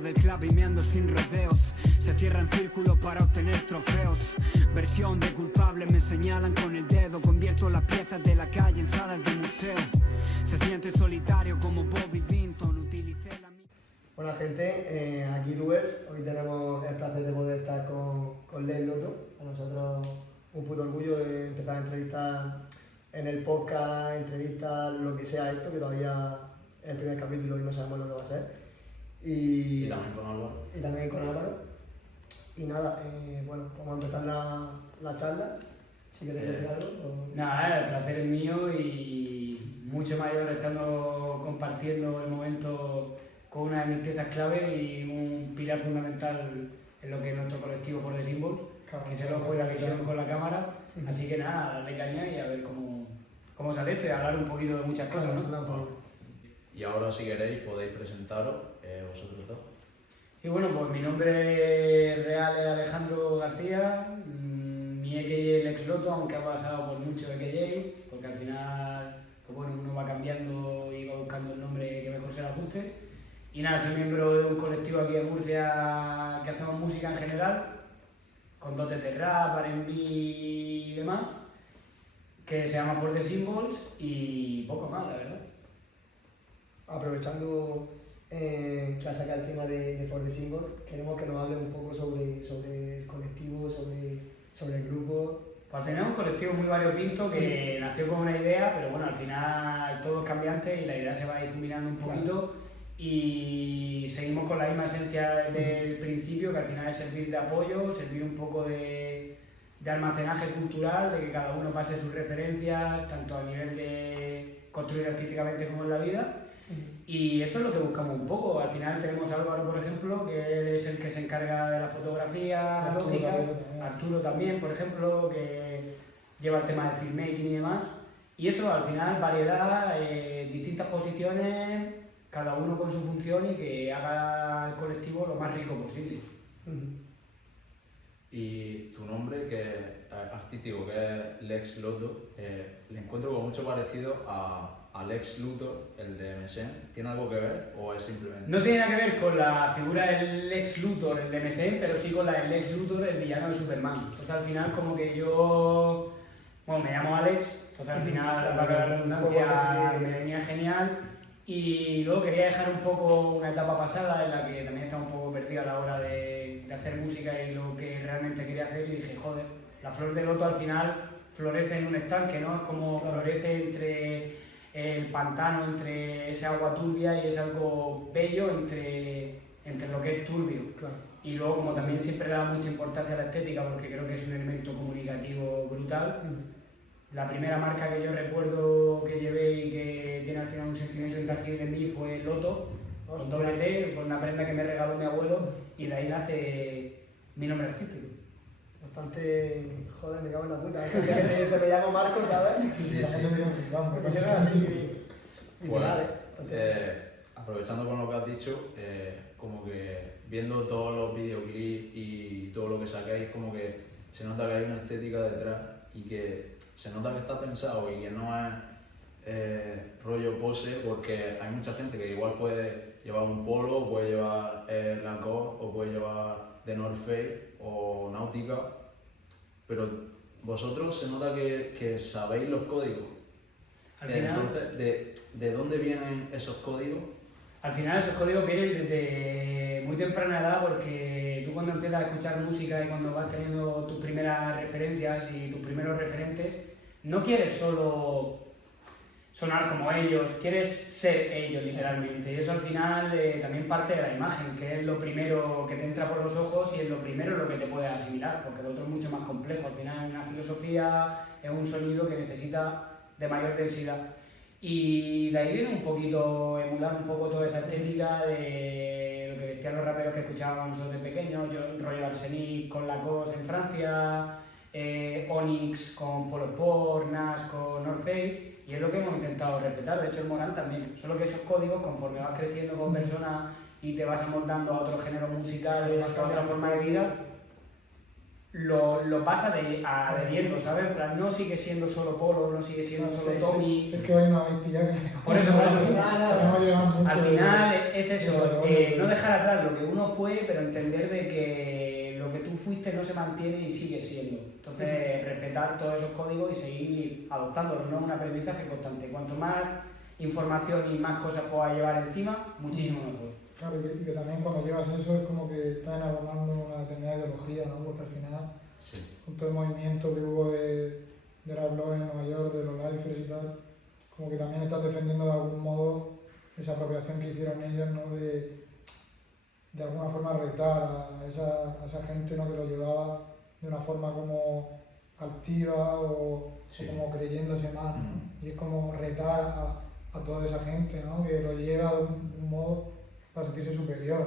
del club y me ando sin rodeos. Se cierran círculos para obtener trofeos. Versión de culpable, me señalan con el dedo. Convierto las piezas de la calle en salas de museo. Se siente solitario como Bobby Vinton. Utilicé la... Hola gente, aquí Duers. Hoy tenemos el placer de poder estar con Lex Loto. Para nosotros un puto orgullo de empezar a entrevistar en el podcast, entrevistas, lo que sea esto, que todavía es el primer capítulo y no sabemos lo que va a ser. Y también con Álvaro. Y también con Álvaro. Y nada, bueno, vamos a empezar la charla. Si quieres decir algo. Nada, el placer es mío y mucho mayor estando compartiendo el momento con una de mis piezas clave y un pilar fundamental en lo que es nuestro colectivo For The Symbols, que se lo fue la visión con la cámara. Así que nada, darle caña y a ver cómo sale esto y hablar un poquito de muchas cosas, ¿no? Y ahora, si queréis, podéis presentaros vosotros dos. Y bueno, pues mi nombre real es Alejandro García, mi AKJ es Lex Loto, aunque ha pasado por mucho AKJ, porque al final, pues bueno, uno va cambiando y va buscando el nombre que mejor se le ajuste. Y nada, soy miembro de un colectivo aquí en Murcia que hacemos música en general, con dotes de rap, R&B y demás, que se llama For The Symbols y poco más, la verdad. Aprovechando que ha sacado el tema de For The Symbols, queremos que nos hable un poco sobre el colectivo, sobre el grupo. Pues tenemos un colectivo muy variopinto que nació con una idea, pero bueno, al final todo es cambiante y la idea se va difuminando un poquito. Y seguimos con la misma esencia del principio, que al final es servir de apoyo, servir un poco de almacenaje cultural, de que cada uno pase sus referencias, tanto a nivel de construir artísticamente como en la vida. Y eso es lo que buscamos un poco. Al final tenemos a Álvaro, por ejemplo, que él es el que se encarga de la fotografía analógica, Arturo también, por ejemplo, que lleva el tema del filmmaking y demás. Y eso, al final, variedad, distintas posiciones, cada uno con su función y que haga el colectivo lo más rico posible. Y tu nombre, que es artístico, que es Lex Loto, le encuentro con mucho parecido a Lex Luthor, el de MSN. ¿Tiene algo que ver o es simplemente...? No tiene nada que ver con la figura del Lex Luthor, el de MSN, pero sí con la del Lex Luthor, el villano de Superman. Entonces al final como que yo... Bueno, me llamo Alex, entonces al final, para la redundancia, me venía genial. Y luego quería dejar un poco una etapa pasada en la que también estaba un poco perdida a la hora de hacer música y lo que realmente quería hacer y dije, joder, la flor de loto al final florece en un estanque, ¿no? Es como florece entre el pantano, entre ese agua turbia y es algo bello entre lo que es turbio. Claro. Y luego, como también siempre le da mucha importancia a la estética porque creo que es un elemento comunicativo brutal. La primera marca que yo recuerdo que llevé y que tiene al final un sentimiento intangible en mí fue Loto, con doble T, con una prenda que me regaló mi abuelo y de ahí nace mi nombre artístico. Bastante... joder, me cago en la puta. Hay gente que te dice, me llamo Marco, ¿sabes? Sí, la gente me confundamos. Me pusieron así, literal, Aprovechando con lo que has dicho, como que viendo todos los videoclips y todo lo que sacáis, como que se nota que hay una estética detrás y que se nota que está pensado y que no es rollo pose, porque hay mucha gente que igual puede llevar un polo, puede llevar Lacoste o puede llevar The North Face o Náutica, pero vosotros se nota que sabéis los códigos. Entonces, ¿de dónde vienen esos códigos? Al final esos códigos vienen desde muy temprana edad porque tú cuando empiezas a escuchar música y cuando vas teniendo tus primeras referencias y tus primeros referentes, no quieres solo sonar como ellos, quieres ser ellos literalmente. Y eso al final también parte de la imagen, que es lo primero que te entra por los ojos y es lo primero lo que te puedes asimilar, porque lo otro es mucho más complejo. Al final es una filosofía, es un sonido que necesita de mayor densidad. Y de ahí viene un poquito, emular un poco toda esa estética de lo que vestían los raperos que escuchábamos nosotros de pequeños, yo rollo Arsenic con Lacoste en Francia, Onyx con Polo Sport, Nas con North Face, y es lo que hemos intentado respetar. De hecho el Morán también, solo que esos códigos, conforme vas creciendo como persona y te vas amoldando a otros géneros musicales, a otra forma de vida, lo pasa adheriendo, ¿sabes? En plan, no sigue siendo solo Polo, no sigue siendo solo Tommy. Sí, es que hoy no habéis pillado que... Por eso. Al final es eso, no dejar atrás lo que uno fue, pero entender de que lo que tú fuiste no se mantiene y sigue siendo. Entonces, respetar todos esos códigos y seguir adoptándolos, no es un aprendizaje constante. Cuanto más información y más cosas puedas llevar encima, muchísimo mejor. Claro, y que también cuando llevas eso es como que estás enarbolando una determinada ideología, ¿no? Porque al final, con todo el movimiento que hubo de rap blogs en Nueva York, de los lifers y tal, como que también estás defendiendo de algún modo esa apropiación que hicieron ellos, ¿no? De alguna forma retar a esa gente, ¿no? Que lo llevaba de una forma como activa o como creyéndose más, ¿no? Y es como retar a toda esa gente, ¿no? Que lo lleva de un modo para sentirse superior.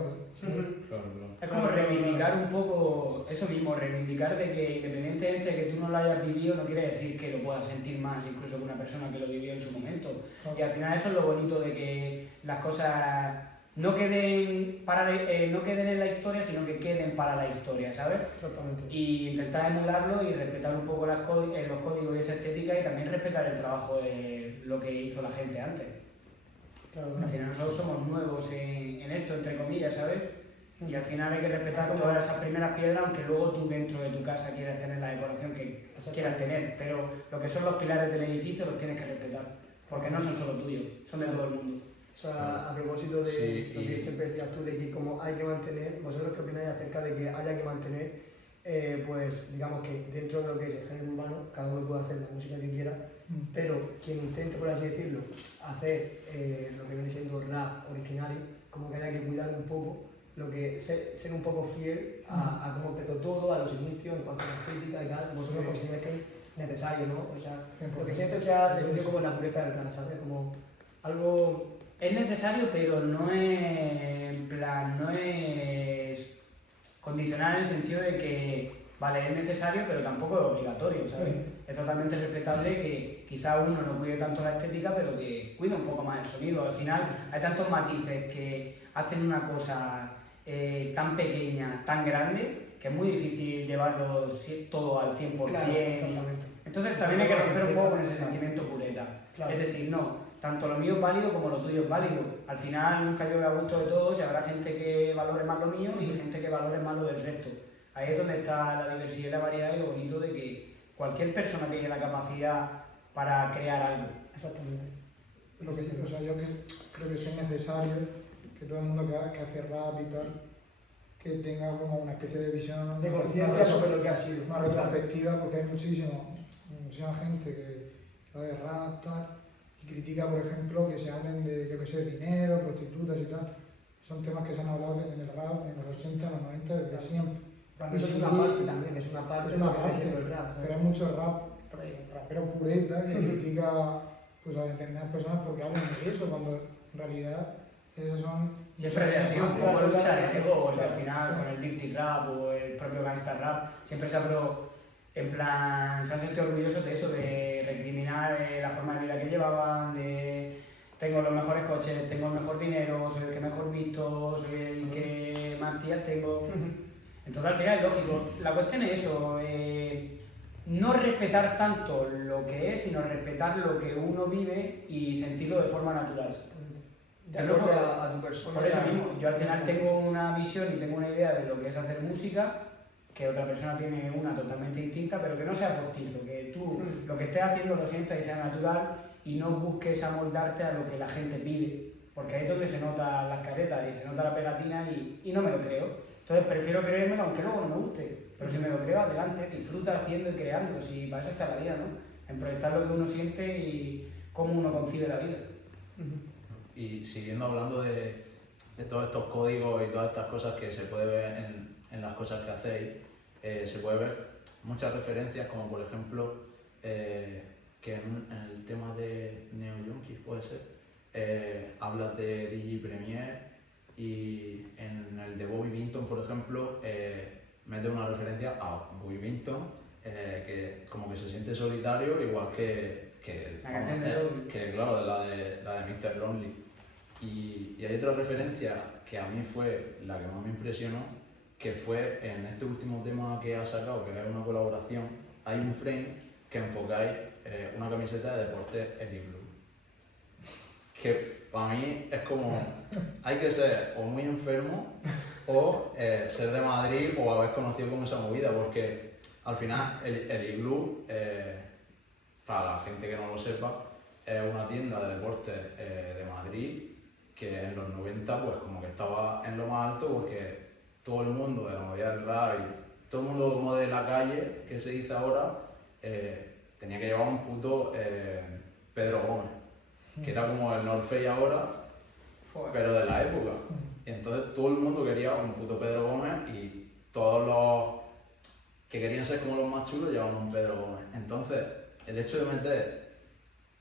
Claro. Es como reivindicar un poco eso mismo, reivindicar de que independientemente de que tú no lo hayas vivido, no quiere decir que lo puedas sentir más incluso que una persona que lo vivió en su momento. Y al final eso es lo bonito de que las cosas no queden en la historia, sino que queden para la historia, ¿sabes? Exactamente. Y intentar emularlo y respetar un poco los códigos y esa estética y también respetar el trabajo de lo que hizo la gente antes. Claro, Al final nosotros somos nuevos en esto, entre comillas, ¿sabes? Y al final hay que respetar todas esas primeras piedras, aunque luego tú dentro de tu casa quieras tener la decoración que quieras tener. Pero lo que son los pilares del edificio los tienes que respetar, porque no son solo tuyos, son de todo el mundo. O sea, a propósito de lo que siempre decías tú, de que como hay que mantener, ¿vosotros qué opináis acerca de que haya que mantener, pues digamos que dentro de lo que es el género urbano, cada uno puede hacer la música que quiera, pero quien intente, por así decirlo, hacer lo que viene siendo rap originario, como que haya que cuidar un poco, lo que ser un poco fiel a cómo empezó todo, a los inicios, en cuanto a la crítica y tal, vosotros consideráis que es necesario, ¿no? O sea, porque siempre se ha definido como la pureza del rap, ¿sabes? Como algo... Es necesario, pero no es condicional en el sentido de que, vale, es necesario, pero tampoco es obligatorio, ¿sabes? Es totalmente respetable que quizá uno no cuide tanto la estética, pero que cuide un poco más el sonido. Al final hay tantos matices que hacen una cosa tan pequeña, tan grande, que es muy difícil llevarlo todo al 100%. Claro, exactamente. Entonces también hay que romper un poco con ese sentimiento pureta. Claro. Es decir, no, tanto lo mío es válido como lo tuyo es válido. Al final nunca yo voy a gusto de todos y habrá gente que valore más lo mío y gente que valore más lo del resto. Ahí es donde está la diversidad y la variedad y lo bonito de que cualquier persona tiene la capacidad para crear algo. Exactamente. Yo creo que es necesario que todo el mundo que hace rap y tal, que tenga como una especie de visión De conciencia sobre lo que ha sido. una retrospectiva, porque hay muchísima gente que va de rap tal, y critica, por ejemplo, que se hablen de, yo que sé, dinero, prostitutas y tal. Son temas que se han hablado en el rap en los 80, en los 90, desde siempre. Bueno, eso es una parte también, es una parte de lo que viene siendo el rap. ¿sabes? Pero hay mucho rapero pureta que critica pues, a determinadas personas porque hablan de eso, cuando en realidad esos son... Siempre ha sido un poco lucha de ego, porque al final con el dirty rap o el propio gangsta rap, siempre se en plan, se han sentido orgullosos de eso, de recriminar la forma de vida que llevaban, de tengo los mejores coches, tengo el mejor dinero, soy el que mejor visto, soy el que más tías tengo. Entonces al final es lógico. La cuestión es eso, no respetar tanto lo que es, sino respetar lo que uno vive y sentirlo de forma natural. De acuerdo a tu persona. Por eso mismo, yo al final tengo una visión y tengo una idea de lo que es hacer música, que otra persona tiene una totalmente distinta, pero que no sea postizo, que tú lo que estés haciendo lo sientas y sea natural y no busques amoldarte a lo que la gente pide, porque ahí es donde se notan las caretas y se nota la pegatina y no me lo creo. Entonces prefiero creérmelo aunque luego no me guste, pero si me lo creo, adelante, disfruta haciendo y creando, si para eso está la vida, ¿no? En proyectar lo que uno siente y cómo uno concibe la vida. Y siguiendo hablando de todos estos códigos y todas estas cosas que se puede ver en las cosas que hacéis, se puede ver muchas referencias, como por ejemplo que en el tema de Neo Junkies, puede ser, hablas de DigiPremiere y en el de Bobby Vinton, por ejemplo, mete una referencia a Bobby Vinton, que como que se siente solitario, igual que la canción de Lonely. Que claro, la de Mr. Lonely. Y hay otra referencia que a mí fue la que más me impresionó, que fue en este último tema que ha sacado, que era una colaboración, hay un frame que enfocáis una camiseta de deporte Elite Blue. Que para mí es como, hay que ser o muy enfermo o ser de Madrid o haber conocido como esa movida, porque al final el Igloo, para la gente que no lo sepa, es una tienda de deportes de Madrid que en los 90 pues como que estaba en lo más alto, porque todo el mundo de la movida del rap y todo el mundo como de la calle, que se dice ahora, tenía que llevar un puto Pedro Gómez, que era como el North Face ahora, pero de la época. Y entonces todo el mundo quería un puto Pedro Gómez y todos los que querían ser como los más chulos llevaban un Pedro Gómez. Entonces, el hecho de meter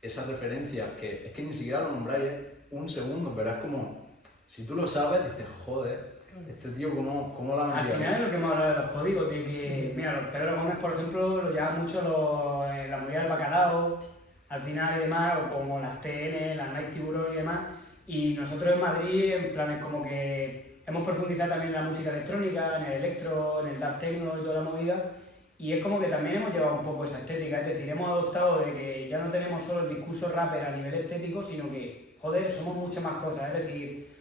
esa referencia, que es que ni siquiera lo nombráis un segundo, pero es como, si tú lo sabes, dices, joder, este tío cómo la ha metido. Al final es lo que hemos hablado de los códigos, de que, mira, los Pedro Gómez, por ejemplo, lo llevan mucho la movida del bacalao, al final y demás, o como las TN, las Night Tiburón y demás. Y nosotros en Madrid, en plan, es como que hemos profundizado también en la música electrónica, en el electro, en el dark techno y toda la movida. Y es como que también hemos llevado un poco esa estética, es decir, hemos adoptado de que ya no tenemos solo el discurso rapper a nivel estético, sino que, joder, somos muchas más cosas. Es decir,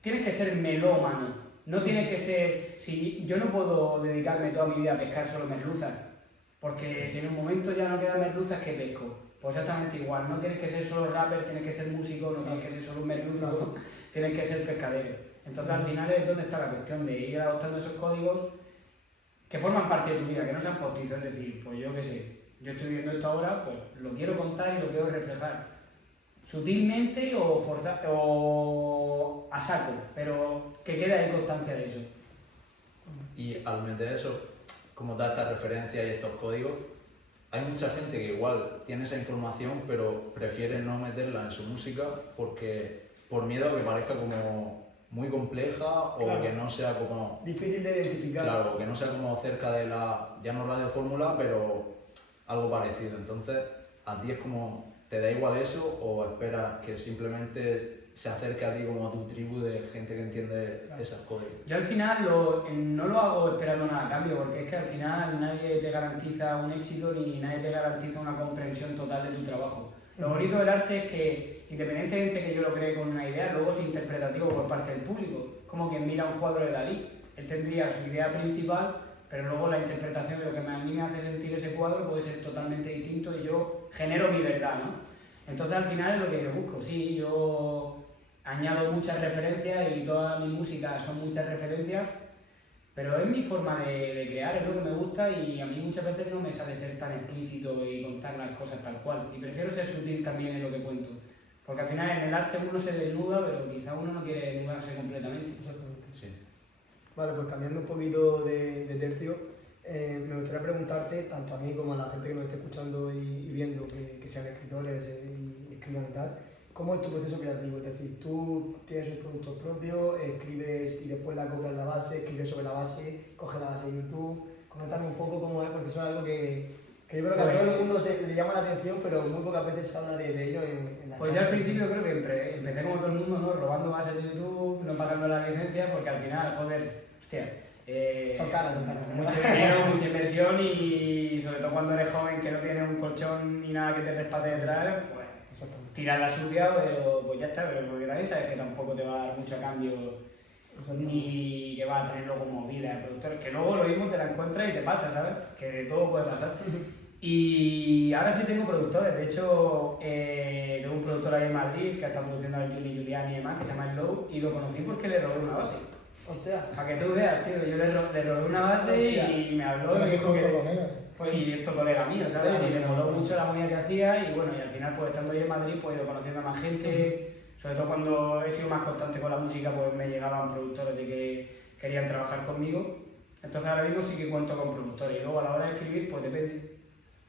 tienes que ser melómano, no tienes que ser... Si yo no puedo dedicarme toda mi vida a pescar solo merluzas, porque si en un momento ya no quedan merluzas, ¿qué pesco? Pues exactamente igual, no tienes que ser solo rapper, tienes que ser músico, no tienes que ser solo un merluzo, tienes que ser pescadero. Entonces al final es donde está la cuestión de ir adoptando esos códigos que forman parte de tu vida, que no sean postizos, es decir, pues yo qué sé, yo estoy viendo esto ahora, pues lo quiero contar y lo quiero reflejar. Sutilmente o a saco, pero que quede ahí constancia de eso. Y al meter eso, como da esta referencia y estos códigos, hay mucha gente que igual tiene esa información, pero prefiere no meterla en su música por miedo a que parezca como muy compleja o claro, que no sea como... difícil de identificar. Claro, que no sea como cerca de la, ya no radio fórmula, pero algo parecido. Entonces, a ti es como, ¿te da igual eso o esperas que simplemente se acerque a ti como a tu tribu de gente que entiende esas cosas? Yo al final no lo hago esperando nada a cambio, porque es que al final nadie te garantiza un éxito ni nadie te garantiza una comprensión total de tu trabajo. Lo bonito del arte es que, independientemente de que yo lo cree con una idea, luego es interpretativo por parte del público. Como quien mira un cuadro de Dalí. Él tendría su idea principal, pero luego la interpretación de lo que a mí me hace sentir ese cuadro puede ser totalmente distinto y yo genero mi verdad, ¿no? Entonces al final es lo que yo busco. Sí, yo añado muchas referencias y toda mi música son muchas referencias, pero es mi forma de crear, es lo que me gusta y a mí muchas veces no me sale ser tan explícito y contar las cosas tal cual. Y prefiero ser sutil también en lo que cuento. Porque al final en el arte uno se desnuda, pero quizá uno no quiere desnudarse completamente. Exactamente. Sí. Vale, pues cambiando un poquito de tercio, me gustaría preguntarte, tanto a mí como a la gente que nos esté escuchando y viendo, que sean escritores y escriban y tal, ¿cómo es tu proceso creativo? Es decir, tú tienes un producto propio, escribes y después la coplas la base, escribes sobre la base, coges la base de YouTube. Coméntame un poco cómo es, porque eso es algo que yo creo que a todo el mundo le llama la atención, pero muy pocas veces se habla de ello en la Pues yo al principio creo que empecé como todo el mundo, ¿no? Robando bases de YouTube, no pagando la licencia, porque al final, joder, hostia, son caras, mucho dinero, mucha inversión y sobre todo cuando eres joven que no tienes un colchón ni nada que te respalde detrás, pues tirar la sucia, pero pues ya está, pero porque también sabes que tampoco te va a dar mucho a cambio ni que vas a tener luego movida de productores, que luego lo mismo te la encuentras y te pasa, ¿sabes? Que todo puede pasar. Y ahora sí tengo productores, de hecho tengo un productor ahí en Madrid que está produciendo al Juni Giuliani y demás, que se llama El Low, y lo conocí porque le robé una base. Hostia. Para que tú veas, tío, yo le robé una base y me habló y me dijo que... y esto colega mío, ¿sabes? Y me moló mucho la movida que hacía y bueno, y al final pues estando yo en Madrid pues he ido conociendo a más gente, sobre todo cuando he sido más constante con la música pues me llegaban productores de que querían trabajar conmigo. Entonces ahora mismo sí que cuento con productores y luego a la hora de escribir pues depende.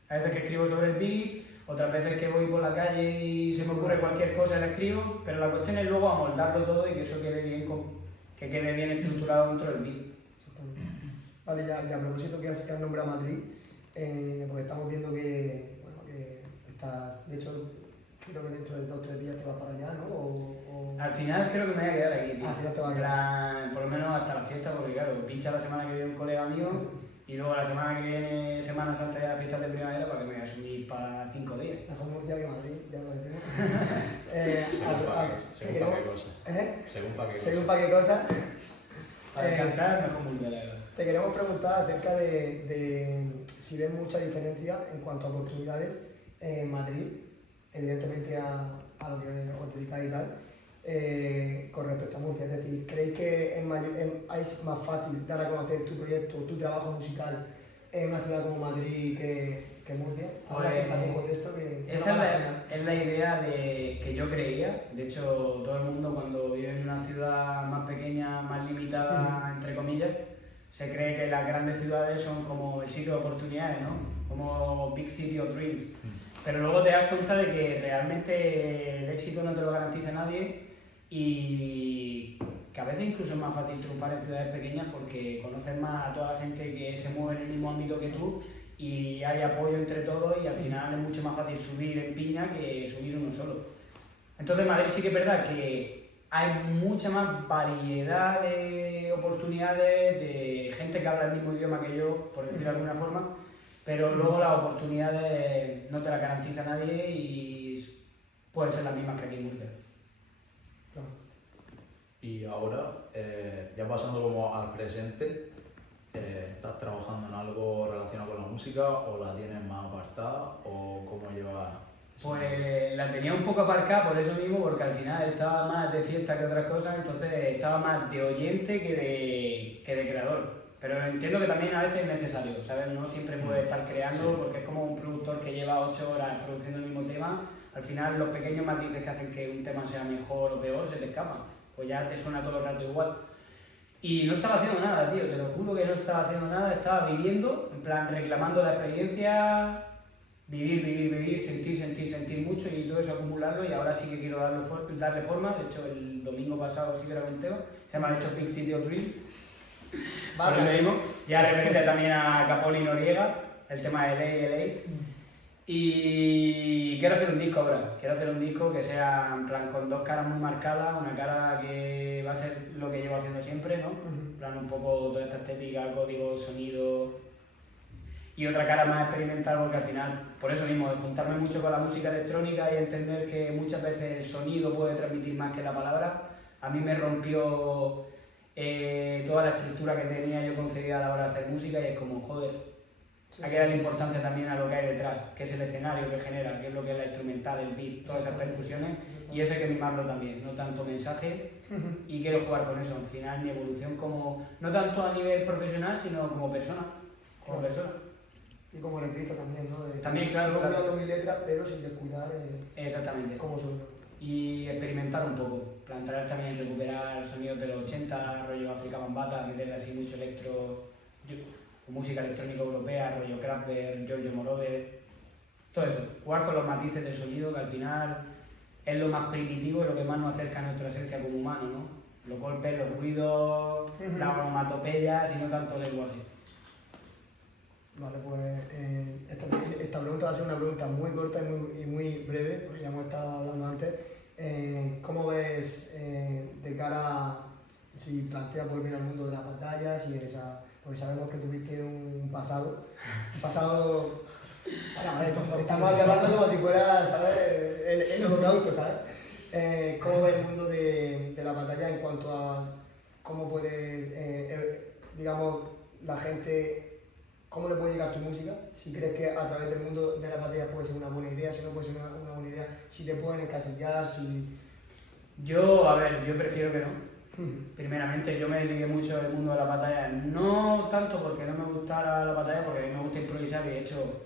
A veces que escribo sobre el beat, otras veces que voy por la calle y se me ocurre cualquier cosa la escribo, pero la cuestión es luego amoldarlo todo y que eso quede bien, que quede bien estructurado dentro del beat. Vale, ya a propósito que has nombrado Madrid, porque estamos viendo que estás, de hecho, creo que dentro de 2 o 3 días te vas para allá, ¿no? Al final creo que me voy a quedar aquí, tío. Al final te vas a En quedar. plan, por lo menos hasta la fiesta, porque claro, pincha la semana que viene un colega mío y luego la semana que viene, Semana Santa y las fiestas de primavera para que me voy a subir para 5 días. Mejor Murcia que Madrid, ya lo decimos. Según para qué cosa. Según para qué cosa. Según para qué cosa. Para descansar, mejor Murcia, la verdad. Te queremos preguntar acerca de si ves mucha diferencia en cuanto a oportunidades en Madrid, evidentemente a lo que os dedicáis y tal, con respecto a Murcia. Es decir, ¿creéis que es más fácil dar a conocer tu proyecto, tu trabajo musical en una ciudad como Madrid que Murcia? Ahora sí está lejos de esto que... Esa es la idea que yo creía. De hecho, todo el mundo cuando vive en una ciudad más pequeña, más limitada, entre comillas, se cree que las grandes ciudades son como el sitio de oportunidades, ¿no? Como Big City of Dreams. Pero luego te das cuenta de que realmente el éxito no te lo garantiza nadie y que a veces incluso es más fácil triunfar en ciudades pequeñas porque conoces más a toda la gente que se mueve en el mismo ámbito que tú y hay apoyo entre todos y al final es mucho más fácil subir en piña que subir uno solo. Entonces Madrid sí que es verdad que hay mucha más variedad de oportunidades, de gente que habla el mismo idioma que yo, por decirlo de alguna forma, pero luego las oportunidades no te las garantiza nadie y pueden ser las mismas que aquí en Murcia. Claro. Y ahora, ya pasando como al presente, ¿estás trabajando en algo relacionado con la música o la tienes más apartada o cómo llevas? Pues la tenía un poco aparcada por eso mismo, porque al final estaba más de fiesta que otras cosas, entonces estaba más de oyente que de creador. Pero entiendo que también a veces es necesario, ¿sabes? No siempre puede estar creando, porque es como un productor que lleva 8 horas produciendo el mismo tema. Al final los pequeños matices que hacen que un tema sea mejor o peor se te escapan. Pues ya te suena todo el rato igual. Y no estaba haciendo nada, tío, te lo juro que no estaba haciendo nada, estaba viviendo, en plan reclamando la experiencia, vivir, sentir mucho y todo eso acumularlo y ahora sí que quiero darle forma. De hecho el domingo pasado sí que grabé un tema, se llama hecho Big City of Dreams. Ya referente también a Capone y Noriega, el tema de LA. Y quiero hacer un disco ahora, quiero hacer un disco que sea en plan con 2 caras muy marcadas, una cara que va a ser lo que llevo haciendo siempre, ¿no? En plan un poco toda esta estética, código, sonido y otra cara más experimental porque al final, por eso mismo, de juntarme mucho con la música electrónica y entender que muchas veces el sonido puede transmitir más que la palabra, a mí me rompió toda la estructura que tenía yo concebida a la hora de hacer música y es como, joder, hay que darle importancia también a lo que hay detrás, que es el escenario que genera, que es lo que es la instrumental, el beat, todas esas percusiones, y eso hay que mimarlo también, no tanto mensaje, y quiero jugar con eso, al final mi evolución como, no tanto a nivel profesional, sino como persona, Y como letrista también, ¿no? También, claro. Sigo cuidando mi letra, pero sin descuidar Exactamente. cómo soy yo. Y experimentar un poco, plantear también recuperar sonidos de los 80, rollo África Bambata, meterle así mucho electro, música electrónica europea, rollo Kraftwerk, Giorgio Moroder, todo eso, jugar con los matices del sonido que al final es lo más primitivo y lo que más nos acerca a nuestra esencia como humano, ¿no? Los golpes, los ruidos, las onomatopeyas y no tanto el lenguaje. Vale, pues esta pregunta va a ser una pregunta muy corta y muy breve, porque ya hemos estado hablando antes. ¿Cómo ves de cara a si planteas volver al mundo de la pantalla, porque sabemos que tuviste un pasado, bueno, estamos hablando como si fuera, ¿sabes? El holocausto, ¿sabes? ¿Cómo ves el mundo de la pantalla en cuanto a cómo puede, digamos, la gente... ¿Cómo le puede llegar tu música? Si crees que a través del mundo de la pantalla puede ser una buena idea, si no puede ser una buena idea, si te pueden encasillar, si... Yo prefiero que no. Primeramente, yo me dediqué mucho al mundo de la pantalla, no tanto porque no me gustara la pantalla, porque a mí me gusta improvisar y de hecho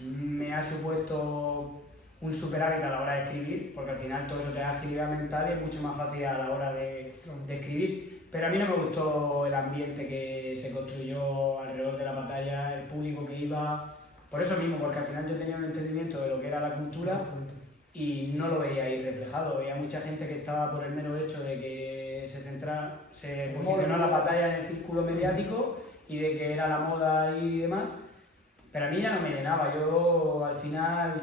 me ha supuesto un super hábito a la hora de escribir, porque al final todo eso te da agilidad mental y es mucho más fácil a la hora de escribir. Pero a mí no me gustó el ambiente que se construyó alrededor de la pantalla, el público que iba, por eso mismo, porque al final yo tenía un entendimiento de lo que era la cultura y no lo veía ahí reflejado. Veía mucha gente que estaba por el mero hecho de que se posicionó la pantalla en el círculo mediático y de que era la moda y demás, pero a mí ya no me llenaba. Yo al final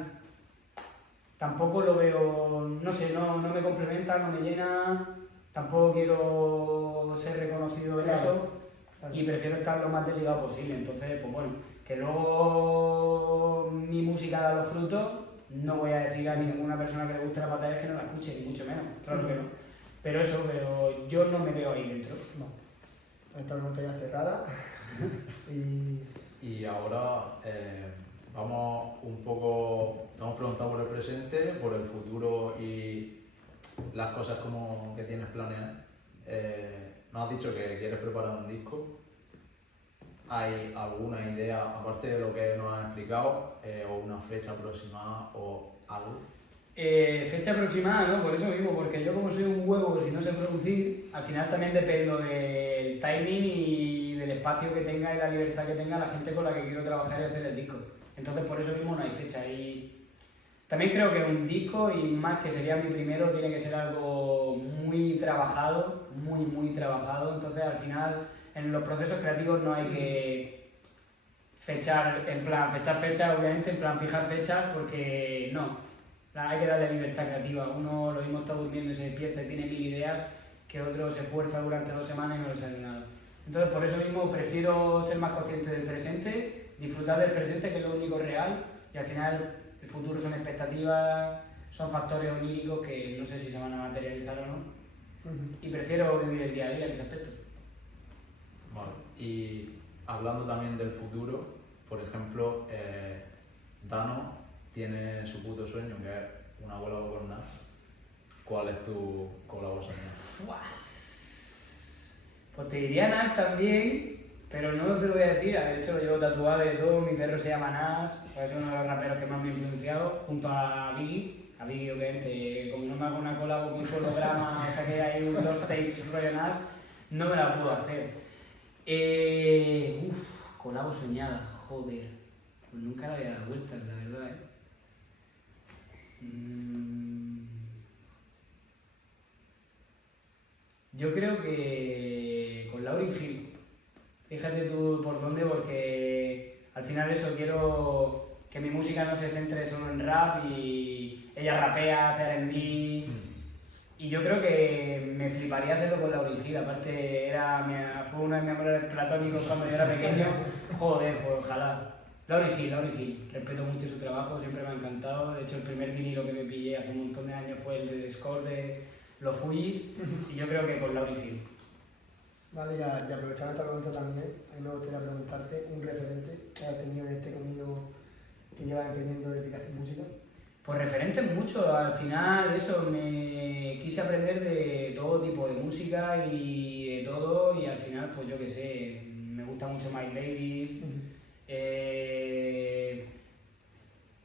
tampoco lo veo, no sé, no me complementa, no me llena, tampoco quiero ser reconocido en eso y prefiero estar lo más desligado posible. Entonces, pues bueno, que luego mi música da los frutos, no voy a decir a ninguna persona que le guste la batalla que no la escuche, ni mucho menos, claro que no. Pero yo no me veo ahí dentro. No. Esta pregunta ya cerrada. Y ahora vamos un poco, te hemos preguntado por el presente, por el futuro y las cosas como que tienes planeadas. Nos has dicho que quieres preparar un disco. ¿Hay alguna idea, aparte de lo que nos has explicado, o una fecha aproximada o algo? Fecha aproximada, ¿no? Por eso mismo, porque yo como soy un huevo, si no sé producir, al final también dependo del timing y del espacio que tenga y la libertad que tenga la gente con la que quiero trabajar y hacer el disco. Entonces por eso mismo no hay fecha. Y también creo que un disco, y más que sería mi primero, tiene que ser algo muy trabajado, muy trabajado. Entonces al final en los procesos creativos no hay que fechar fechas, obviamente, en plan fijar fechas, porque no. Hay que darle libertad creativa. Uno lo mismo está durmiendo y se despierta y tiene 1000 ideas, que otro se esfuerza durante 2 semanas y no le sale nada. Entonces por eso mismo prefiero ser más consciente del presente, disfrutar del presente, que es lo único real, y al final el futuro son expectativas, son factores oníricos que no sé si se van a materializar o no. Y prefiero vivir el día a día en ese aspecto. Vale. Y hablando también del futuro, por ejemplo, Dano tiene su puto sueño, que es una colabo con Nas. ¿Cuál es tu colabo soñado? Pues te diría Nas también, pero no te lo voy a decir. De hecho lo llevo tatuado y todo, mi perro se llama Nas, pues es uno de los raperos que más me ha influenciado, junto a Biggie. A Biggie, obviamente, como no me hago una colabo con un holograma, o sea que hay dos tapes rollo Nas, no me la puedo hacer. Colabo soñada, joder. Pues nunca le había dado vueltas, la verdad, Yo creo que con Lauryn Hill. Fíjate tú por dónde, porque al final eso, quiero que mi música no se centre solo en rap y ella rapea, hace R&B. Y yo creo que me fliparía hacerlo con Lauryn Hill. Aparte fue uno de mis amores platónicos cuando yo era pequeño. Joder, pues ojalá. Lauryn Hill. Respeto mucho su trabajo, siempre me ha encantado. De hecho, el primer vinilo que me pillé hace un montón de años fue el de Score de Los Fujis, y yo creo que con Lauryn Hill. Vale, y aprovechando esta pregunta también, a mí me gustaría preguntarte un referente que has tenido en este camino que llevas emprendiendo desde que haces música. Pues referentes mucho, al final eso, me quise aprender de todo tipo de música y de todo, y al final pues yo qué sé, me gusta mucho Miles Davis,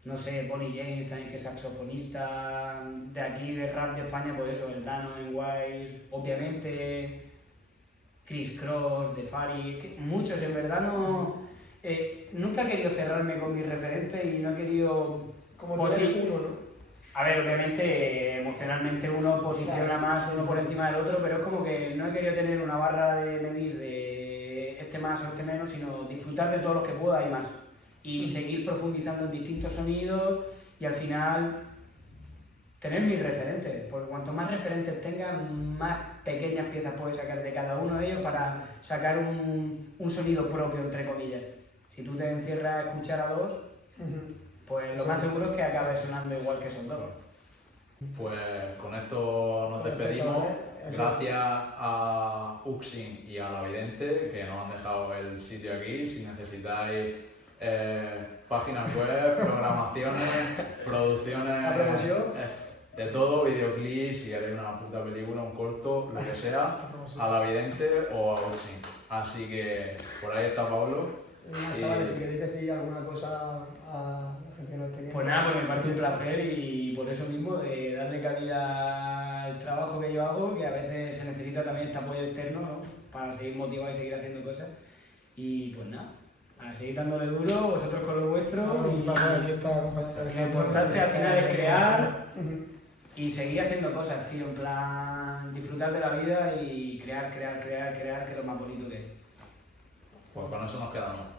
no sé, Bonnie James también, que es saxofonista, de aquí de rap de España, pues eso, el Dano, el Wild, obviamente, Chris Cross, The Fari, muchos, en verdad nunca he querido cerrarme con mis referentes y no he querido... Como tener uno, ¿no? A ver, obviamente, emocionalmente uno posiciona más uno por encima del otro, pero es como que no he querido tener una barra de medir de este más o este menos, sino disfrutar de todos los que pueda y más. Y seguir profundizando en distintos sonidos y al final tener mis referentes, porque cuanto más referentes tengas, más pequeñas piezas puedes sacar de cada uno de ellos para sacar un sonido propio, entre comillas. Si tú te encierras a escuchar a dos, pues lo más seguro es que acabe sonando igual que esos dos. Pues con esto nos despedimos. Gracias a Uxin y a La Vidente, que nos han dejado el sitio aquí. Si necesitáis páginas web, programaciones, producciones, de todo, videoclips, si queréis una puta película, un corto, lo que sea, a La Vidente o a Uxin. Así que por ahí está Pablo. Chavales, si queréis decir alguna cosa a la gente que nos esté viendo. Pues nada, pues me parece un placer y por eso mismo de darle cabida al trabajo que yo hago, que a veces se necesita también este apoyo externo, ¿no? Para seguir motivado y seguir haciendo cosas. Y pues nada, a seguir dándole duro, vosotros con lo vuestro. Lo importante al final es crear y seguir haciendo cosas, tío, en plan disfrutar de la vida y crear, que es lo más bonito que es. Pues con eso nos quedamos.